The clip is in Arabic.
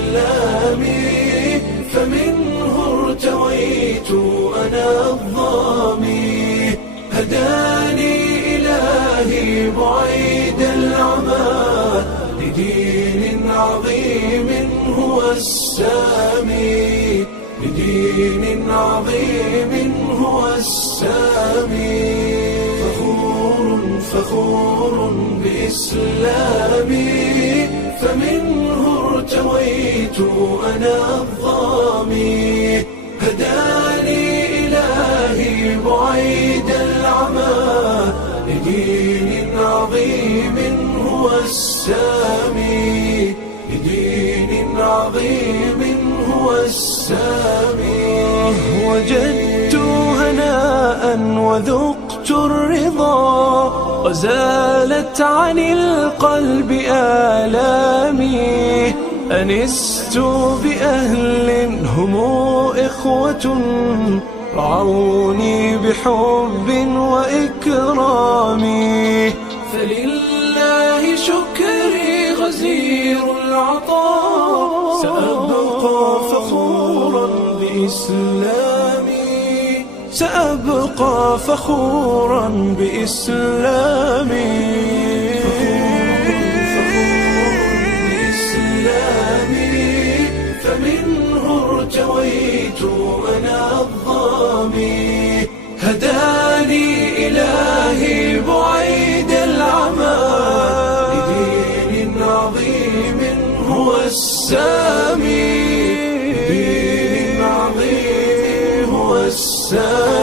بإسلامي فمنه ارتويت أنا الظامي. هداني إلهي بعيد العمى لدين عظيم هو السامي، لدين عظيم هو السامي. فخور بإسلامي فمنه ارتويت أنا الظامي. هداني إلهي بعيد العمى لدين عظيم هو السامي، لدين عظيم هو السامي. وجدت هناء وذقت الرضا وزالت عن القلب آلامي. أنست بأهل هم إخوة رعوني بحب وإكرام. فلله شكري غزير العطاء، سأبقى فخورا بإسلامي، سأبقى فخورا بإسلامي. فمنه ارتويت أنا الظامي. هداني إلهي بعيد العمى لدين عظيم هو السامي، لدين عظيم هو السامي.